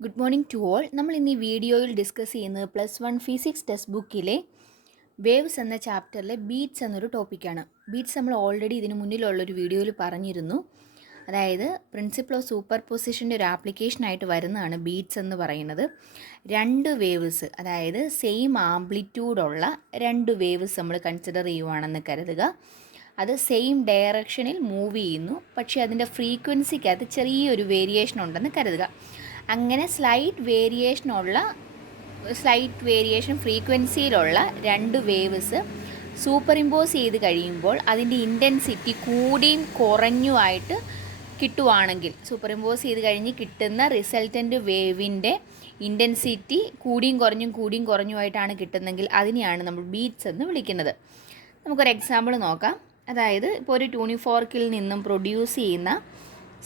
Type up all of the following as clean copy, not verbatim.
Good morning to all. നമ്മൾ ഇന്ന് ഈ വീഡിയോയിൽ ഡിസ്കസ് ചെയ്യുന്നത് +1 ഫിസിക്സ് ടെക്സ്റ്റ് ബുക്കിലെ വേവ്സ് എന്ന ചാപ്റ്ററിലെ ബീറ്റ്സ് എന്നൊരു ടോപ്പിക്കാണ്. ബീറ്റ്സ് നമ്മൾ ഓൾറെഡി ഇതിന് മുന്നിലുള്ളൊരു വീഡിയോയിൽ പറഞ്ഞിരുന്നു. അതായത് പ്രിൻസിപ്പിൾ ഓഫ് സൂപ്പർ പൊസിഷൻ്റെ ഒരു ആപ്ലിക്കേഷനായിട്ട് വരുന്നതാണ് ബീറ്റ്സ് എന്ന് പറയുന്നത്. രണ്ട് വേവ്സ്, അതായത് സെയിം ആംപ്ലിറ്റ്യൂഡുള്ള രണ്ട് വേവ്സ് നമ്മൾ കൺസിഡർ ചെയ്യുവാണെന്ന് കരുതുക. അത് സെയിം ഡയറക്ഷനിൽ മൂവ് ചെയ്യുന്നു, പക്ഷേ അതിൻ്റെ ഫ്രീക്വൻസിക്കകത്ത് ചെറിയൊരു വേരിയേഷൻ ഉണ്ടെന്ന് കരുതുക. അങ്ങനെ സ്ലൈറ്റ് വേരിയേഷൻ ഫ്രീക്വൻസിയിലുള്ള രണ്ട് വേവ്സ് സൂപ്പർ ഇമ്പോസ് ചെയ്ത് കഴിയുമ്പോൾ അതിൻ്റെ ഇൻറ്റൻസിറ്റി കൂടിയും കുറഞ്ഞുമായിട്ട് കിട്ടുവാണെങ്കിൽ, സൂപ്പർ ഇമ്പോസ് ചെയ്ത് കഴിഞ്ഞ് കിട്ടുന്ന റിസൾട്ടൻ്റ് വേവിൻ്റെ ഇൻറ്റൻസിറ്റി കൂടിയും കുറഞ്ഞുമായിട്ടാണ് കിട്ടുന്നതെങ്കിൽ അതിനെയാണ് നമ്മൾ ബീറ്റ്സ് എന്ന് വിളിക്കുന്നത്. നമുക്കൊരു എക്സാമ്പിൾ നോക്കാം. അതായത് ഇപ്പോൾ ഒരു ട്യൂണിഫോർക്കിൽ നിന്നും പ്രൊഡ്യൂസ് ചെയ്യുന്ന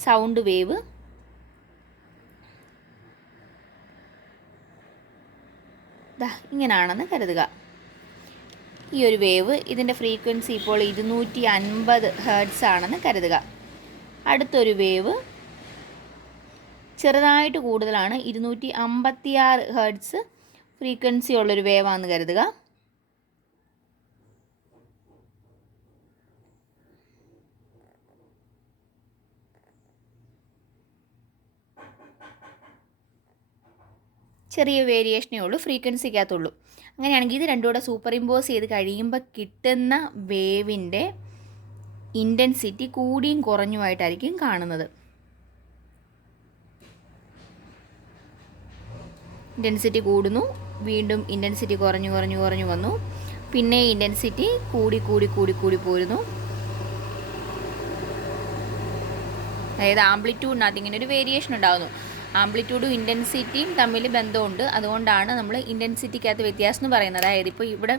സൗണ്ട് വേവ് ഇങ്ങനെയാണെന്ന് കരുതുക. ഈ ഒരു വേവ്, ഇതിൻ്റെ ഫ്രീക്വൻസി ഇപ്പോൾ 250 ഹെർട്സ് ആണെന്ന് കരുതുക. അടുത്തൊരു വേവ് ചെറുതായിട്ട് കൂടുതലാണ്, 256 ഹെർട്സ് ഫ്രീക്വൻസി ഉള്ളൊരു വേവാണെന്ന് കരുതുക. ചെറിയ വേരിയേഷനേ ഉള്ളൂ, ഫ്രീക്വൻസിക്കകത്തുള്ളൂ. അങ്ങനെയാണെങ്കിൽ ഇത് രണ്ടും കൂടെ സൂപ്പർ ഇമ്പോസ് ചെയ്ത് കഴിയുമ്പോൾ കിട്ടുന്ന വേവിൻ്റെ ഇൻറ്റൻസിറ്റി കൂടിയും കുറഞ്ഞുമായിട്ടായിരിക്കും കാണുന്നത്. ഇൻറ്റൻസിറ്റി കൂടുന്നു, വീണ്ടും ഇൻറ്റൻസിറ്റി കുറഞ്ഞു വന്നു, പിന്നെ ഇൻറ്റൻസിറ്റി കൂടി പോരുന്നു. അതായത് ആംപ്ലിറ്റ്യൂഡിനകത്ത് ഇങ്ങനെ ഒരു വേരിയേഷൻ ഉണ്ടാകുന്നു. ആംപ്ലിറ്റ്യൂഡും ഇൻറ്റൻസിറ്റിയും തമ്മിൽ ബന്ധമുണ്ട്. അതുകൊണ്ടാണ് നമ്മൾ ഇൻറ്റൻസിറ്റിക്കകത്ത് വ്യത്യാസം എന്ന് പറയുന്നത്. അതായത് ഇപ്പോൾ ഇവിടെ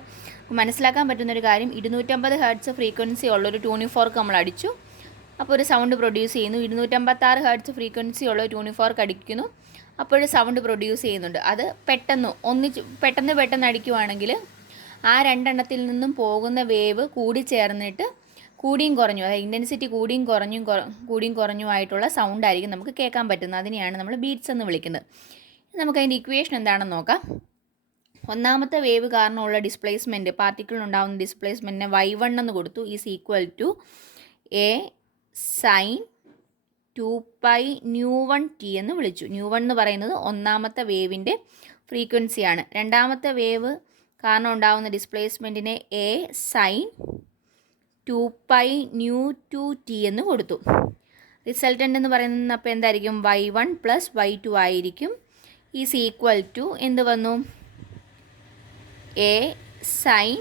മനസ്സിലാക്കാൻ പറ്റുന്നൊരു കാര്യം, 250 ഹെർട്സ് ഫ്രീക്വൻസി ഉള്ളൊരു ട്യൂണിഫോർക്ക് നമ്മൾ അടിച്ചു, അപ്പോൾ ഒരു സൗണ്ട് പ്രൊഡ്യൂസ് ചെയ്യുന്നു. 256 ഹെർട്സ് ഫ്രീക്വൻസി ഉള്ള ട്യൂണിഫോർക്ക് അടിക്കുന്നു, അപ്പോൾ സൗണ്ട് പ്രൊഡ്യൂസ് ചെയ്യുന്നുണ്ട്. അത് പെട്ടെന്ന് അടിക്കുവാണെങ്കിൽ ആ രണ്ടെണ്ണത്തിൽ നിന്നും പോകുന്ന വേവ് കൂടി ചേർന്നിട്ട് കൂടിയും കുറഞ്ഞു, അതായത് ഇൻറ്റൻസിറ്റി കൂടിയും കുറഞ്ഞുമായിട്ടുള്ള സൗണ്ട് ആയിരിക്കും നമുക്ക് കേൾക്കാൻ പറ്റുന്നത്. അതിനെയാണ് നമ്മൾ ബീറ്റ്സ് എന്ന് വിളിക്കുന്നത്. നമുക്കതിൻ്റെ ഇക്വേഷൻ എന്താണെന്ന് നോക്കാം. ഒന്നാമത്തെ വേവ് കാരണമുള്ള ഡിസ്പ്ലേസ്മെൻറ്റ്, പാർട്ടിക്കിളിനുണ്ടാകുന്ന ഡിസ്പ്ലേസ്മെൻറ്റിനെ y1 എന്ന് കൊടുത്തു, is equal to a sin 2π∁t എന്ന് വിളിച്ചു. ν1 എന്ന് പറയുന്നത് ഒന്നാമത്തെ വേവിൻ്റെ ഫ്രീക്വൻസിയാണ്. രണ്ടാമത്തെ വേവ് കാരണം ഉണ്ടാകുന്ന ഡിസ്പ്ലേസ്മെൻറ്റിനെ a sin 2π∁t എന്ന് കൊടുത്തു. റിസൾട്ടൻ്റ് എന്ന് പറയുന്നത് അപ്പോൾ എന്തായിരിക്കും, y1 + y2 ആയിരിക്കും. ഈസ് ഈക്വൽ ടു എന്ത് വന്നു, a sin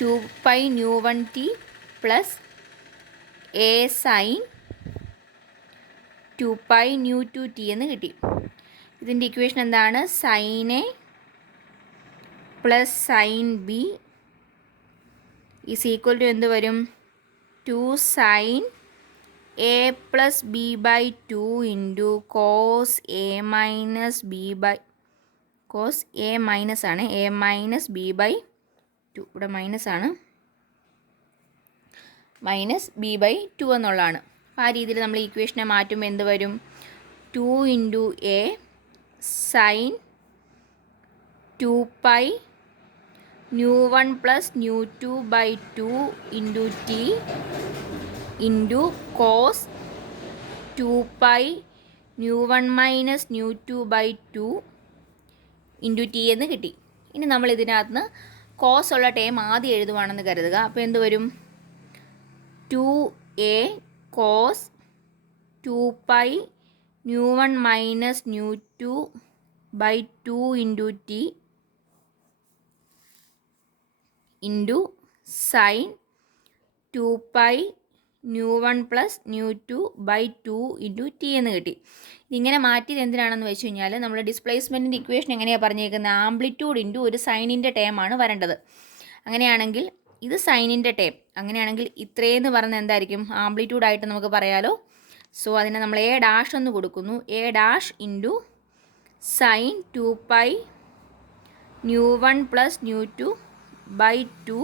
2π∁t + a sin 2π∁t എന്ന് കിട്ടി. ഇതിൻ്റെ ഇക്വേഷൻ എന്താണ്, sin a + sin b is equal to എന്ത് വരും, 2 sin a + b/2 into cos a - ആണ്, a - b/2, ഇവിടെ മൈനസ് ആണ്, -b/2 എന്നുള്ളതാണ്. അപ്പോൾ ആ രീതിയിൽ നമ്മൾ ഇക്വേഷനെ മാറ്റുമ്പോൾ എന്ത് വരും, 2 × a sin 2π ν1 + ν2/2 into t into cos 2π ν1 - ν2/2 into t എന്ന് കിട്ടി. ഇനി നമ്മൾ ഇതിനകത്ത് നിന്ന് കോസ് ഉള്ള ടേം ആദ്യം എഴുതുവാണെന്ന് കരുതുക. അപ്പോൾ എന്ത് വരും, 2a cos 2π ν1 - ν2/2 into t into sin 2π ν1 + ν2/2 into t എന്ന് കിട്ടി. ഇതിങ്ങനെ മാറ്റിയത് എന്തിനാണെന്ന് വെച്ച് കഴിഞ്ഞാൽ, നമ്മൾ ഡിസ്പ്ലേസ്മെൻറ്റിൻ്റെ ഇക്വേഷൻ എങ്ങനെയാണ് പറഞ്ഞേക്കുന്നത്, ആംപ്ലിറ്റ്യൂഡ് ഇൻറ്റു ഒരു സൈനിൻ്റെ ടേമാണ് വരേണ്ടത്. അങ്ങനെയാണെങ്കിൽ ഇത് സൈനിൻ്റെ ടേം, അങ്ങനെയാണെങ്കിൽ ഇത്രയെന്ന് പറയുന്നത് എന്തായിരിക്കും, ആംപ്ലിറ്റ്യൂഡായിട്ട് നമുക്ക് പറയാലോ. സോ അതിനെ നമ്മൾ a' എന്ന് കൊടുക്കുന്നു, a' into sin 2π ν1 + ν2/2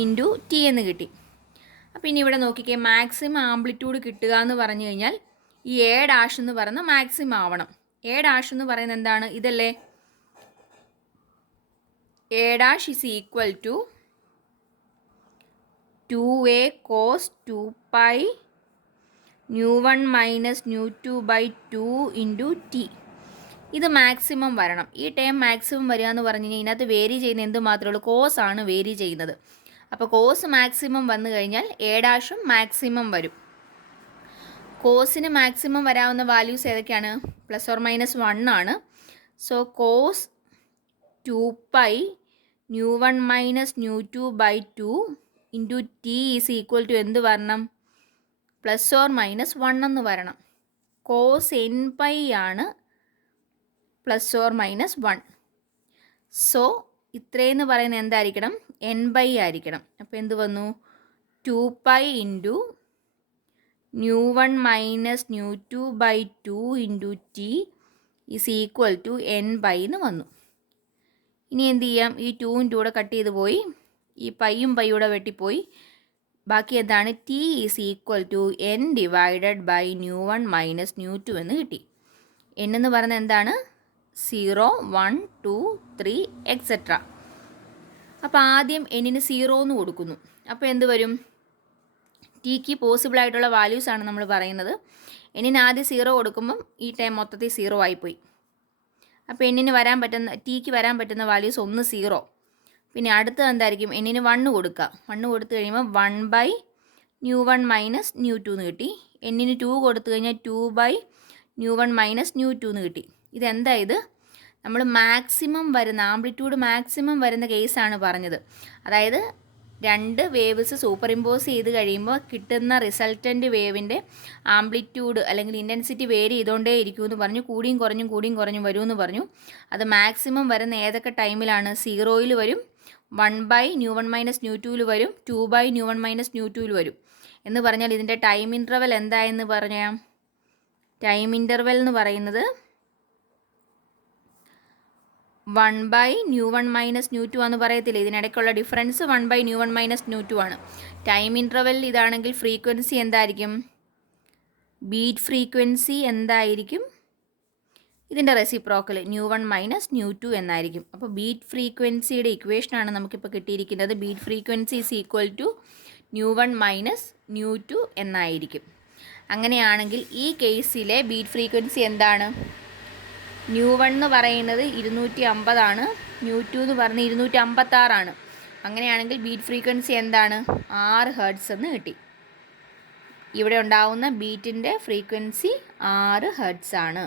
into t എന്ന് കിട്ടി. അപ്പോൾ ഇനി ഇവിടെ നോക്കിക്കേ, മാക്സിമം ആംപ്ലിറ്റ്യൂഡ് കിട്ടുക എന്ന് പറഞ്ഞു കഴിഞ്ഞാൽ ഈ എ ഡാഷ് എന്ന് പറയുന്ന മാക്സിമം ആവണം. എ ഡാഷ് എന്ന് പറയുന്നത് എന്താണ്? ഇതല്ലേ? A dash is equal to 2a cos 2 pi nu1 minus nu2 by 2 into t. ഇത് മാക്സിമം വരണം. ഈ ടേം മാക്സിമം വരിക എന്ന് പറഞ്ഞു കഴിഞ്ഞാൽ ഇതിനകത്ത് വേരി ചെയ്യുന്ന എന്ത് മാത്രമേ ഉള്ളൂ? കോസ് ആണ് വേരി ചെയ്യുന്നത്. അപ്പോൾ കോസ് മാക്സിമം വന്നു കഴിഞ്ഞാൽ എ ഡാഷും മാക്സിമം വരും. കോസിന് മാക്സിമം വരാവുന്ന വാല്യൂസ് ഏതൊക്കെയാണ്? ±1 ആണ്. So cos 2 pi nu1 minus nu2 by 2 into t is equal to എന്ത് വരണം? ±1 എന്ന് വരണം. കോസ് എൻ പൈ ആണ് ±1. സോ ഇത്രയെന്ന് പറയുന്നത് എന്തായിരിക്കണം? എൻ ബൈ ആയിരിക്കണം. അപ്പോൾ എന്ത് വന്നു? 2 pi into nu1 minus nu2 by 2 into t is equal to n by എന്ന് വന്നു. ഇനി എന്ത് ചെയ്യാം? ഈ 2 കൂടെ കട്ട് ചെയ്ത് പോയി, ഈ പൈയും പൈയൂടെ വെട്ടിപ്പോയി. ബാക്കി എന്താണ്? T is equal to n divided by nu1 minus nu2 എന്ന് കിട്ടി. എൻ എന്ന് പറയുന്നത് എന്താണ്? 0, 1, 2, 3 എക്സെട്ര. അപ്പോൾ ആദ്യം എന്നിന് 0 എന്ന് കൊടുക്കുന്നു. അപ്പോൾ എന്ത് വരും? ടിക്ക് പോസിബിൾ ആയിട്ടുള്ള വാല്യൂസാണ് നമ്മൾ പറയുന്നത്. എന്നിന് ആദ്യം 0 കൊടുക്കുമ്പം ഈ ടൈം മൊത്തത്തിൽ 0 ആയിപ്പോയി. അപ്പോൾ എന്നിന് വരാൻ പറ്റുന്ന, ടിക്ക് വരാൻ പറ്റുന്ന വാല്യൂസ് 1, 0. പിന്നെ അടുത്തത് എന്തായിരിക്കും? എന്നിന് 1 കൊടുക്കുക. 1 കൊടുത്തു കഴിയുമ്പോൾ 1 ബൈ nu1 മൈനസ് nu2 എന്ന് കിട്ടി. എന്നിന് 2 കൊടുത്തു കഴിഞ്ഞാൽ 2 ബൈ nu1 മൈനസ് nu2 എന്ന് കിട്ടി. ഇതെന്താ? ഇത് നമ്മൾ മാക്സിമം വരുന്ന, ആംപ്ലിറ്റ്യൂഡ് മാക്സിമം വരുന്ന കേസാണ് പറഞ്ഞത്. അതായത് 2 വേവ്സ് സൂപ്പർ ഇമ്പോസ് ചെയ്ത് കഴിയുമ്പോൾ കിട്ടുന്ന റിസൾട്ടൻ്റ് വേവിൻ്റെ ആംപ്ലിറ്റ്യൂഡ് അല്ലെങ്കിൽ ഇൻറ്റൻസിറ്റി വേരി ചെയ്തുകൊണ്ടേ ഇരിക്കുമെന്ന് പറഞ്ഞു. കൂടിയും കുറഞ്ഞും വരുമെന്ന് പറഞ്ഞു. അത് മാക്സിമം വരുന്ന ഏതൊക്കെ ടൈമിലാണ്? 0-ൽ വരും, 1 ബൈ nu1 മൈനസ് nu2-ൽ വരും, 2 ബൈ nu1 മൈനസ് nu2-ൽ വരും എന്ന് പറഞ്ഞാൽ ഇതിൻ്റെ ടൈം ഇൻ്റർവൽ എന്തായെന്ന് പറയാം? ടൈം ഇൻ്റർവൽ എന്ന് പറയുന്നത് 1 ബൈ nu1 മൈനസ് nu2 എന്ന് പറയത്തില്ല. ഇതിനിടയ്ക്കുള്ള difference 1 by nu1 minus nu2 ആണ്. ടൈം ഇൻ്റർവൽ ഇതാണെങ്കിൽ ഫ്രീക്വൻസി എന്തായിരിക്കും? ബീറ്റ് ഫ്രീക്വൻസി എന്തായിരിക്കും? ഇതിൻ്റെ റെസിപ്രോക്കൽ nu1 മൈനസ് nu2 എന്നായിരിക്കും. അപ്പോൾ ബീറ്റ് ഫ്രീക്വൻസിയുടെ ഇക്വേഷനാണ് നമുക്കിപ്പോൾ കിട്ടിയിരിക്കുന്നത്. Beat frequency is equal to nu1 minus nu2 എന്നായിരിക്കും. അങ്ങനെയാണെങ്കിൽ ഈ കേസിലെ ബീറ്റ് ഫ്രീക്വൻസി എന്താണ്? nu1 എന്ന് പറയുന്നത് 250 ആണ്, nu2 എന്ന് പറയുന്നത് 256 ആണ്. അങ്ങനെയാണെങ്കിൽ ബീറ്റ് ഫ്രീക്വൻസി എന്താണ്? 6 ഹെർട്സ് എന്ന് കിട്ടി. ഇവിടെ ഉണ്ടാവുന്ന ബീറ്റിൻ്റെ ഫ്രീക്വൻസി 6 ഹെർട്സ് ആണ്.